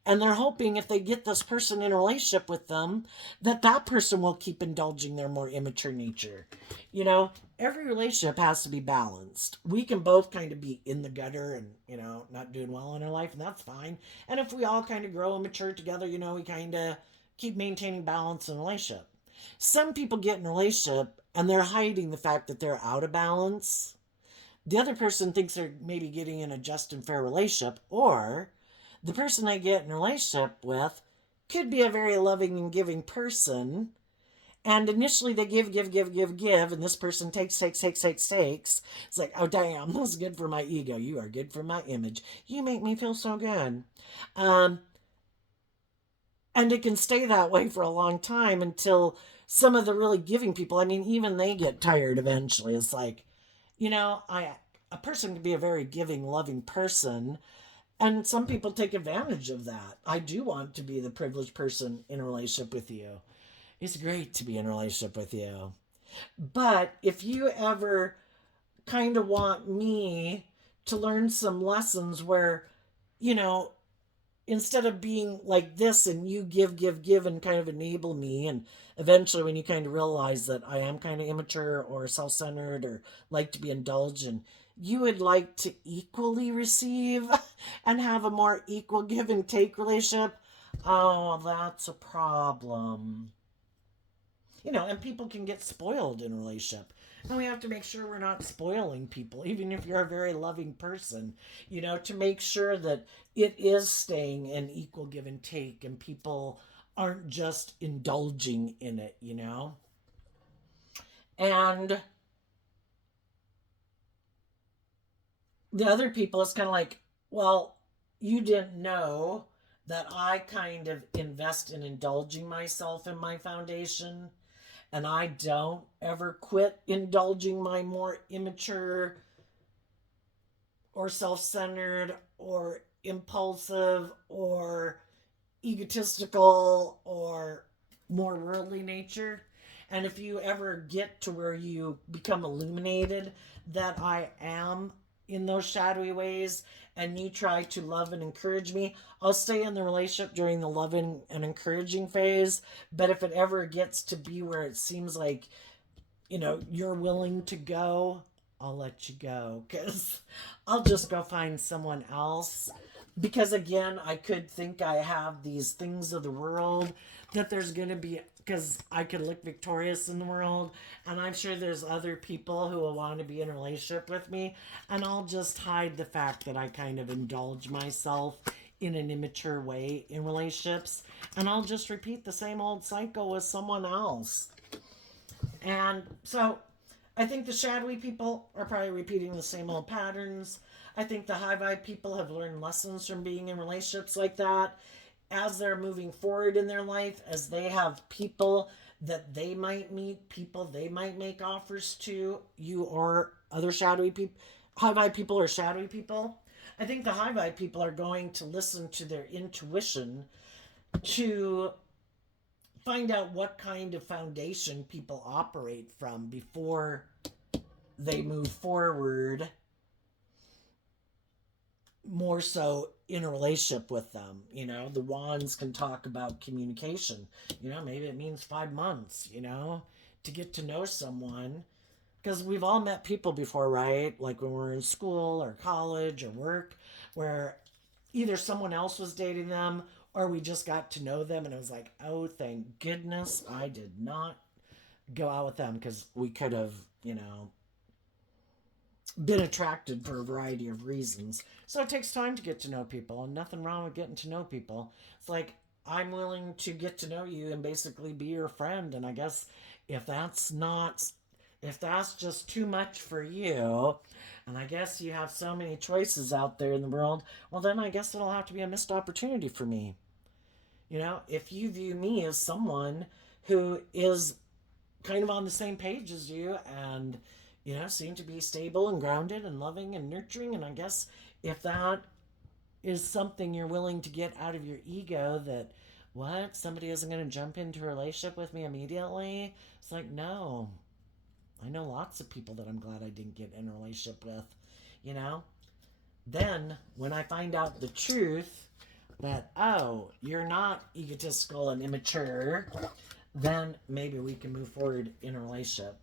And they're hoping if they get this person in a relationship with them, that person will keep indulging their more immature nature. Every relationship has to be balanced. We can both kind of be in the gutter and, not doing well in our life, and that's fine. And if we all kind of grow and mature together, we kind of keep maintaining balance in a relationship. Some people get in a relationship and they're hiding the fact that they're out of balance. The other person thinks they're maybe getting in a just and fair relationship, or the person I get in a relationship with could be a very loving and giving person. And initially they give, and this person takes. It's like, oh, damn, this is good for my ego. You are good for my image. You make me feel so good. Um, and it can stay that way for a long time until some of the really giving people, even they get tired eventually. It's like, a person can be a very giving, loving person, and some people take advantage of that. I do want to be the privileged person in a relationship with you. It's great to be in a relationship with you. But if you ever kind of want me to learn some lessons where, you know, instead of being like this and you give and kind of enable me, and eventually when you kind of realize that I am kind of immature or self-centered or like to be indulged, and you would like to equally receive and have a more equal give and take relationship, oh, that's a problem. And people can get spoiled in a relationship. And we have to make sure we're not spoiling people, even if you're a very loving person, to make sure that it is staying an equal give and take and people aren't just indulging in it. And the other people, it's kind of like, well, you didn't know that I kind of invest in indulging myself in my foundation, and I don't ever quit indulging my more immature or self-centered or impulsive or egotistical or more worldly nature. And if you ever get to where you become illuminated that I am in those shadowy ways and you try to love and encourage me, I'll stay in the relationship during the loving and encouraging phase. But if it ever gets to be where it seems like, you're willing to go, I'll let you go because I'll just go find someone else. Because again, I could think I have these things of the world that there's going to be, because I could look victorious in the world, and I'm sure there's other people who will want to be in a relationship with me, and I'll just hide the fact that I kind of indulge myself in an immature way in relationships, and I'll just repeat the same old cycle with someone else. And so I think the shadowy people are probably repeating the same old patterns. I think the high vibe people have learned lessons from being in relationships like that as they're moving forward in their life, as they have people that they might meet, people they might make offers to, you or other shadowy people, high vibe people or shadowy people. I think the high vibe people are going to listen to their intuition to find out what kind of foundation people operate from before they move forward more so in a relationship with them. The wands can talk about communication. Maybe it means 5 months, to get to know someone. Because we've all met people before, right? Like when we're in school or college or work, where either someone else was dating them or we just got to know them and it was like, oh, thank goodness I did not go out with them because we could have, been attracted for a variety of reasons. So it takes time to get to know people, and nothing wrong with getting to know people. It's like, I'm willing to get to know you and basically be your friend. And I guess if that's not, if that's just too much for you, and I guess you have so many choices out there in the world, well, then I guess it'll have to be a missed opportunity for me. If you view me as someone who is kind of on the same page as you and seem to be stable and grounded and loving and nurturing, and I guess if that is something you're willing to get out of your ego, that what, somebody isn't going to jump into a relationship with me immediately, it's like, no, I know lots of people that I'm glad I didn't get in a relationship with. you know then when I find out the truth that, oh, you're not egotistical and immature, then maybe we can move forward in a relationship.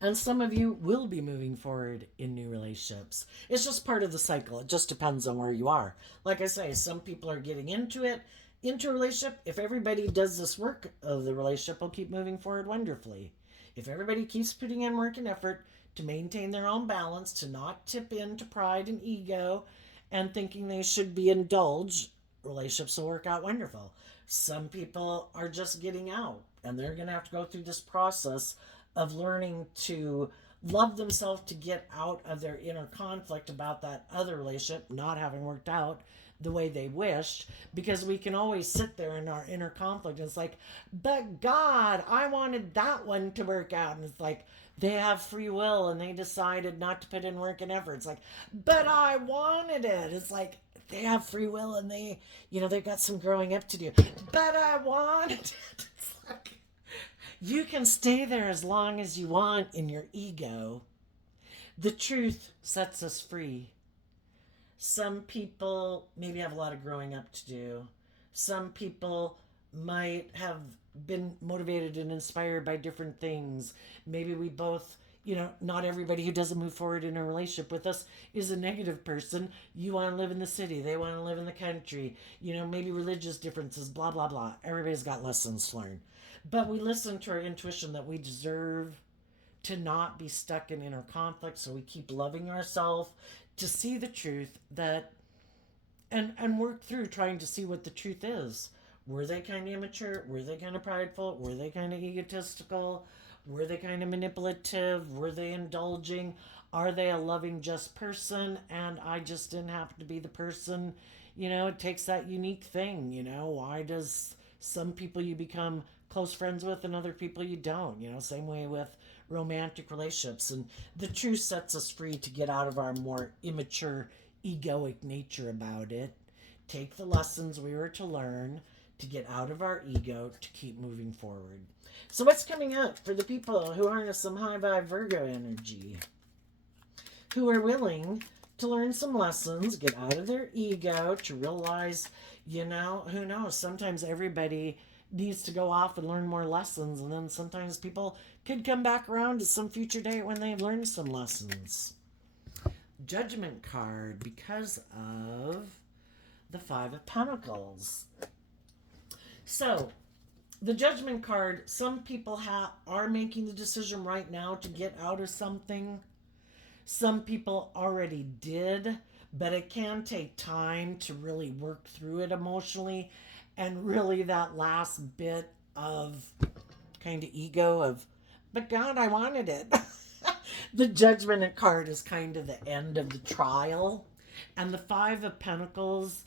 And some of you will be moving forward in new relationships. It's just part of the cycle. It just depends on where you are. Like I say, some people are getting into it, into a relationship. If everybody does this work of the relationship, will keep moving forward wonderfully. If everybody keeps putting in work and effort to maintain their own balance, to not tip into pride and ego and thinking they should be indulged, relationships will work out wonderful. Some people are just getting out, and they're going to have to go through this process of learning to love themselves to get out of their inner conflict about that other relationship not having worked out the way they wished, because we can always sit there in our inner conflict and it's like, but God, I wanted that one to work out. And it's like, they have free will and they decided not to put in work and effort. It's like, but I wanted it. It's like, they have free will and they've got some growing up to do, but I wanted it. It's like, you can stay there as long as you want in your ego. The truth sets us free. Some people maybe have a lot of growing up to do. Some people might have been motivated and inspired by different things. Maybe we both, not everybody who doesn't move forward in a relationship with us is a negative person. You want to live in the city, they want to live in the country. Maybe religious differences, blah, blah, blah. Everybody's got lessons to learn. But we listen to our intuition that we deserve to not be stuck in inner conflict, so we keep loving ourselves, to see the truth that and work through trying to see what the truth is. Were they kind of immature? Were they kind of prideful? Were they kind of egotistical? Were they kind of manipulative? Were they indulging? Are they a loving, just person? And I just didn't happen to be the person. It takes that unique thing. Why does some people you become close friends with and other people you don't? Same way with romantic relationships. And the truth sets us free to get out of our more immature, egoic nature about it. Take the lessons we were to learn. to get out of our ego to keep moving forward. So, what's coming up for the people who harness some high vibe Virgo energy, who are willing to learn some lessons, get out of their ego, to realize, who knows, sometimes everybody needs to go off and learn more lessons, and then sometimes people could come back around to some future date when they've learned some lessons. Judgment card, because of the Five of Pentacles. So, the Judgment card, some people are making the decision right now to get out of something. Some people already did, but it can take time to really work through it emotionally. And really, that last bit of kind of ego of, but God, I wanted it. The Judgment card is kind of the end of the trial. And the Five of Pentacles,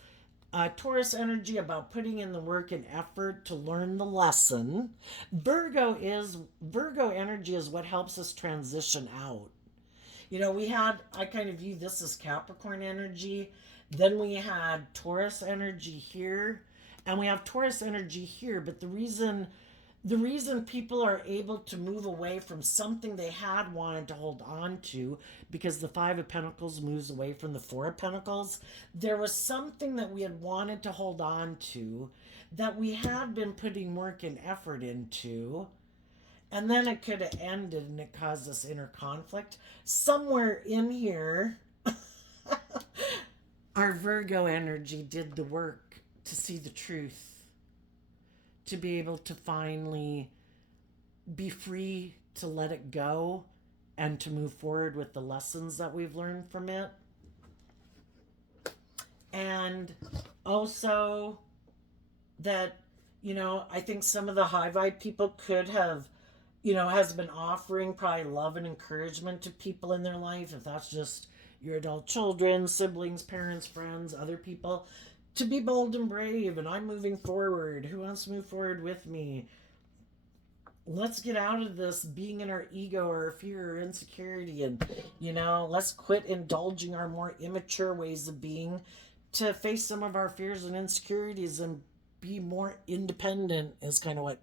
Taurus energy, about putting in the work and effort to learn the lesson. Virgo energy is what helps us transition out. I kind of view this as Capricorn energy. Then we had Taurus energy here, and we have Taurus energy here. But the reason people are able to move away from something they had wanted to hold on to, because the Five of Pentacles moves away from the Four of Pentacles, there was something that we had wanted to hold on to that we had been putting work and effort into, and then it could have ended and it caused us inner conflict. Somewhere in here, our Virgo energy did the work to see the truth, to be able to finally be free to let it go and to move forward with the lessons that we've learned from it. And also that, I think some of the high vibe people could have, has been offering probably love and encouragement to people in their life, if that's just your adult children, siblings, parents, friends, other people, to be bold and brave, and I'm moving forward. Who wants to move forward with me? Let's get out of this being in our ego or fear or insecurity, and, let's quit indulging our more immature ways of being to face some of our fears and insecurities and be more independent, is kind of what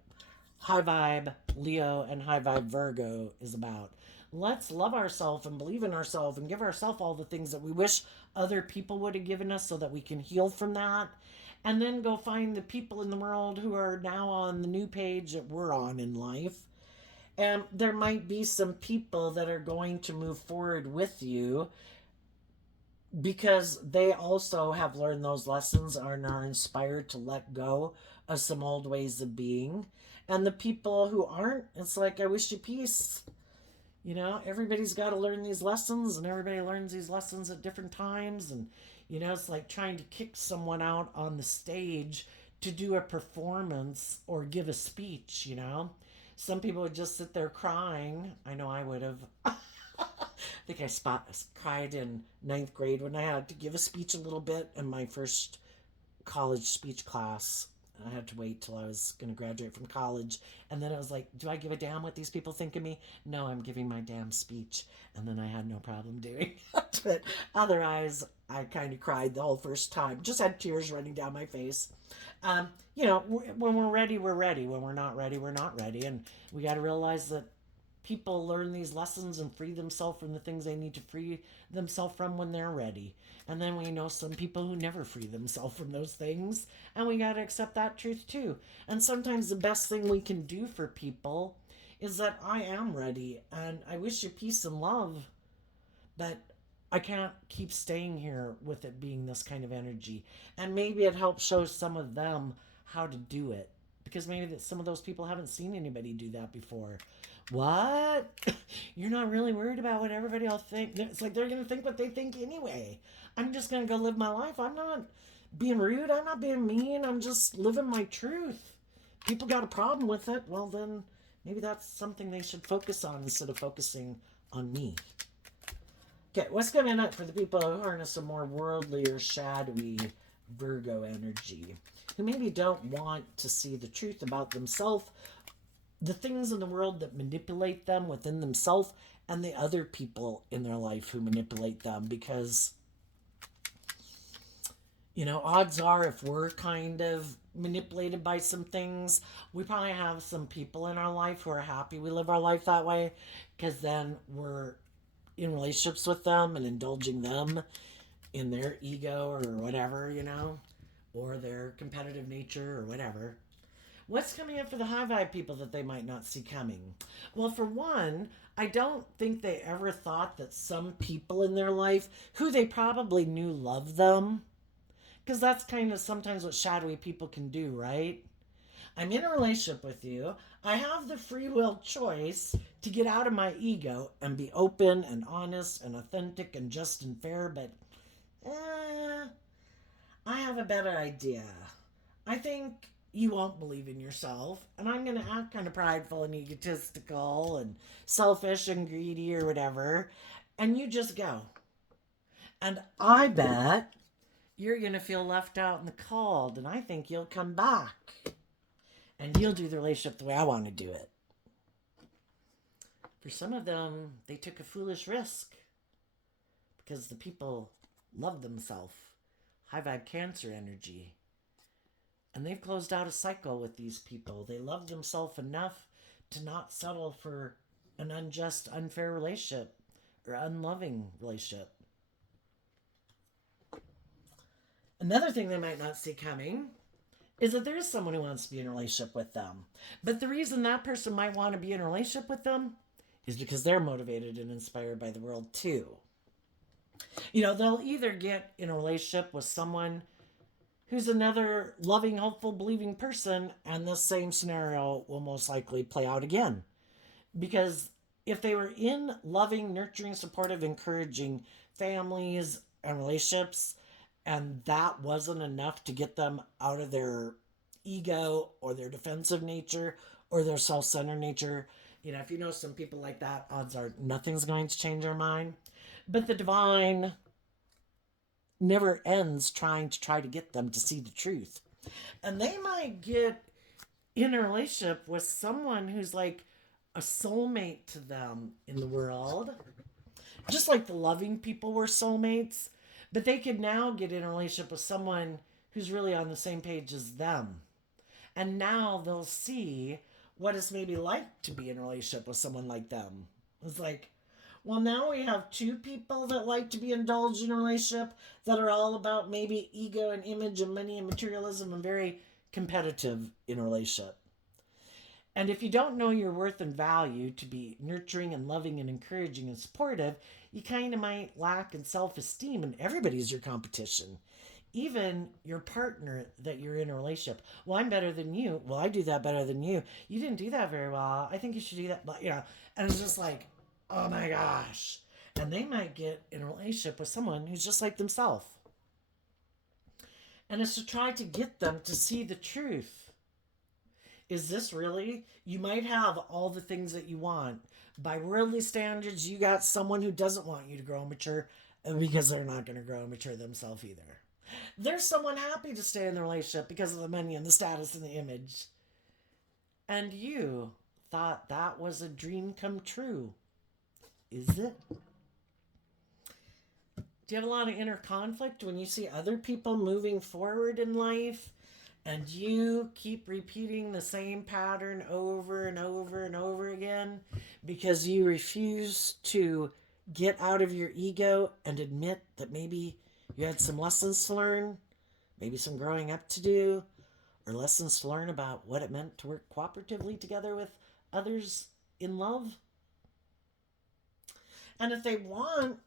high vibe Leo and high vibe Virgo is about. Let's love ourselves and believe in ourselves and give ourselves all the things that we wish other people would have given us so that we can heal from that. And then go find the people in the world who are now on the new page that we're on in life. And there might be some people that are going to move forward with you because they also have learned those lessons and are inspired to let go of some old ways of being. And the people who aren't, it's like, I wish you peace. Everybody's got to learn these lessons, and everybody learns these lessons at different times. And, it's like trying to kick someone out on the stage to do a performance or give a speech, Some people would just sit there crying. I know I would have. I think I cried in 9th grade when I had to give a speech a little bit in my first college speech class. I had to wait till I was going to graduate from college. And then I was like, do I give a damn what these people think of me? No, I'm giving my damn speech. And then I had no problem doing it. But otherwise, I kind of cried the whole first time. Just had tears running down my face. When we're ready, we're ready. When we're not ready, we're not ready. And we got to realize that people learn these lessons and free themselves from the things they need to free themselves from when they're ready. And then we know some people who never free themselves from those things, and we got to accept that truth too. And sometimes the best thing we can do for people is that I am ready and I wish you peace and love, but I can't keep staying here with it being this kind of energy. And maybe it helps show some of them how to do it, because maybe some of those people haven't seen anybody do that before. What? You're not really worried about what everybody else thinks? It's like they're going to think what they think anyway. I'm just going to go live my life. I'm not being rude. I'm not being mean. I'm just living my truth. People got a problem with it. Well, then maybe that's something they should focus on instead of focusing on me. Okay, what's coming up for the people who harness a more worldly or shadowy Virgo energy, who maybe don't want to see the truth about themselves, the things in the world that manipulate them within themselves, and the other people in their life who manipulate them, because Odds are if we're kind of manipulated by some things, we probably have some people in our life who are happy we live our life that way because then we're in relationships with them and indulging them in their ego or whatever, or their competitive nature or whatever. What's coming up for the high vibe people that they might not see coming? Well, for one, I don't think they ever thought that some people in their life who they probably knew loved them, because that's kind of sometimes what shadowy people can do, right? I'm in a relationship with you. I have the free will choice to get out of my ego and be open and honest and authentic and just and fair, but I have a better idea. I think you won't believe in yourself, and I'm going to act kind of prideful and egotistical and selfish and greedy or whatever, and you just go. And I bet you're going to feel left out in the cold, and I think you'll come back and you'll do the relationship the way I want to do it. For some of them, they took a foolish risk because the people love themselves. High vibe Cancer energy. And they've closed out a cycle with these people. They love themselves enough to not settle for an unjust, unfair relationship or unloving relationship. Another thing they might not see coming is that there is someone who wants to be in a relationship with them. But the reason that person might want to be in a relationship with them is because they're motivated and inspired by the world too. They'll either get in a relationship with someone who's another loving, hopeful, believing person, and this same scenario will most likely play out again. Because if they were in loving, nurturing, supportive, encouraging families and relationships, and that wasn't enough to get them out of their ego or their defensive nature or their self-centered nature, if you know some people like that, odds are nothing's going to change their mind. But the divine never ends trying to get them to see the truth. And they might get in a relationship with someone who's like a soulmate to them in the world. Just like the loving people were soulmates. But they could now get in a relationship with someone who's really on the same page as them. And now they'll see what it's maybe like to be in a relationship with someone like them. It's like, well, now we have two people that like to be indulged in a relationship that are all about maybe ego and image and money and materialism and very competitive in a relationship. And if you don't know your worth and value to be nurturing and loving and encouraging and supportive, you kind of might lack in self-esteem, and everybody's your competition. Even your partner that you're in a relationship. Well, I'm better than you. Well, I do that better than you. You didn't do that very well. I think you should do that. But, and it's just like, oh my gosh. And they might get in a relationship with someone who's just like themselves. And it's to try to get them to see the truth. Is this really? You might have all the things that you want. By worldly standards, you got someone who doesn't want you to grow and mature because they're not going to grow and mature themselves either. There's someone happy to stay in the relationship because of the money and the status and the image. And you thought that was a dream come true. Is it? Do you have a lot of inner conflict when you see other people moving forward in life and you keep repeating the same pattern over and over and over again because you refuse to get out of your ego and admit that maybe you had some lessons to learn, maybe some growing up to do, or lessons to learn about what it meant to work cooperatively together with others in love? And if they want,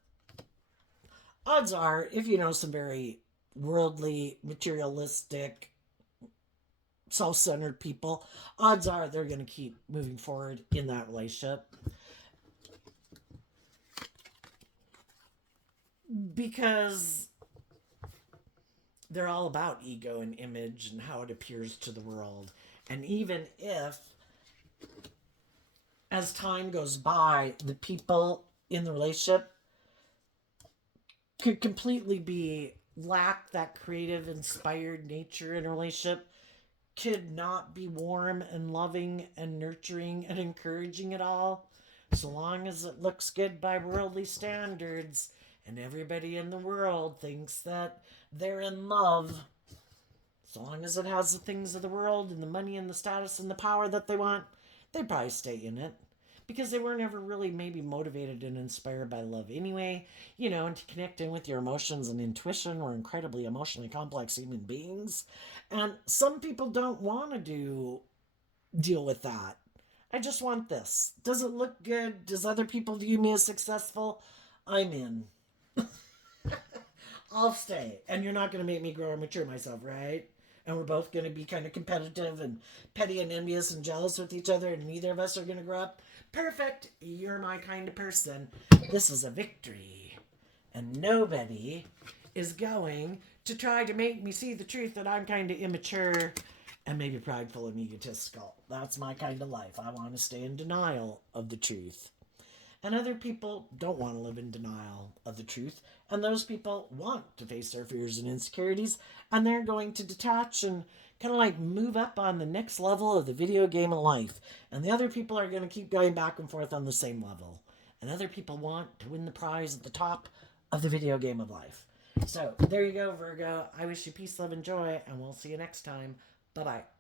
odds are, if you know some very worldly, materialistic, self-centered people, odds are they're going to keep moving forward in that relationship. Because they're all about ego and image and how it appears to the world. And even if, as time goes by, the people in the relationship could completely lack that creative, inspired nature in a relationship, could not be warm and loving and nurturing and encouraging at all, so long as it looks good by worldly standards, And everybody in the world thinks that they're in love. So long as it has the things of the world and the money and the status and the power that they want, they'd probably stay in it. Because they weren't ever really maybe motivated and inspired by love anyway, and to connect in with your emotions and intuition. We're incredibly emotionally complex human beings. And some people don't want to deal with that. I just want this. Does it look good? Does other people view me as successful? I'm in. I'll stay. And you're not going to make me grow or mature myself, right? And we're both going to be kind of competitive and petty and envious and jealous with each other, and neither of us are going to grow up. Perfect. You're my kind of person. This is a victory. And nobody is going to try to make me see the truth that I'm kind of immature and maybe prideful and egotistical. That's my kind of life. I want to stay in denial of the truth. And other people don't want to live in denial of the truth. And those people want to face their fears and insecurities. And they're going to detach and kind of like move up on the next level of the video game of life. And the other people are going to keep going back and forth on the same level. And other people want to win the prize at the top of the video game of life. So there you go, Virgo. I wish you peace, love, and joy. And we'll see you next time. Bye-bye.